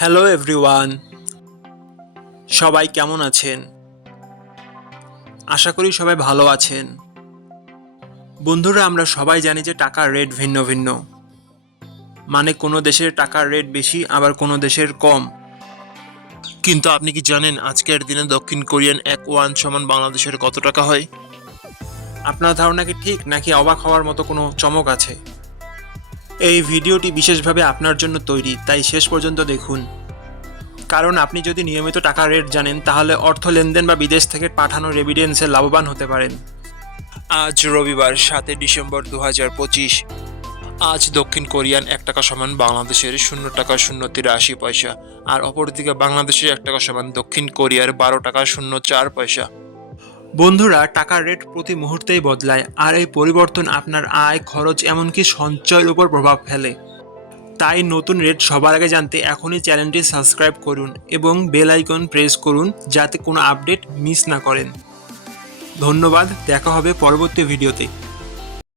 Hello everyone, সবাই কেমন আছেন? আশা করি সবাই ভালো আছেন। বন্ধুরা, আমরা সবাই জানি যে টাকার রেট ভিন্ন ভিন্ন। মানে কোনো দেশের টাকার রেট বেশি, আবার কোনো দেশের কম। কিন্তু আপনি কি জানেন আজকের দিনে দক্ষিণ কোরিয়ান এক ওয়ান সমান বাংলাদেশের কত টাকা হয়? আপনার ধারণা কি ঠিক, নাকি অবাক হওয়ার মতো কোনো চমক আছে? এই ভিডিওটি বিশেষভাবে আপনার জন্য তৈরি, তাই শেষ পর্যন্ত দেখুন। কারণ আপনি যদি নিয়মিত টাকার রেট জানেন, তাহলে অর্থ লেনদেন বা বিদেশ থেকে পাঠানো রেমিটেন্সে লাভবান হতে পারেন। আজ রবিবার 7 ডিসেম্বর 2025। আজ দক্ষিণ কোরিয়ান ৳1 সমান বাংলাদেশের ৳0.083, আর অপরদিকে বাংলাদেশের ৳1 সমান দক্ষিণ কোরিয়ার ৳12.04। বন্ধুরা, টাকার রেট প্রতি মুহূর্তেই বদলায়, আর এই পরিবর্তন আপনার আয়, খরচ, এমনকি সঞ্চয়ের উপর প্রভাব ফেলে। তাই নতুন রেট সবার আগে জানতে এখনই চ্যানেলটি সাবস্ক্রাইব করুন এবং বেল আইকন প্রেস করুন, যাতে কোনো আপডেট মিস না করেন। ধন্যবাদ, দেখা হবে পরবর্তী ভিডিওতে।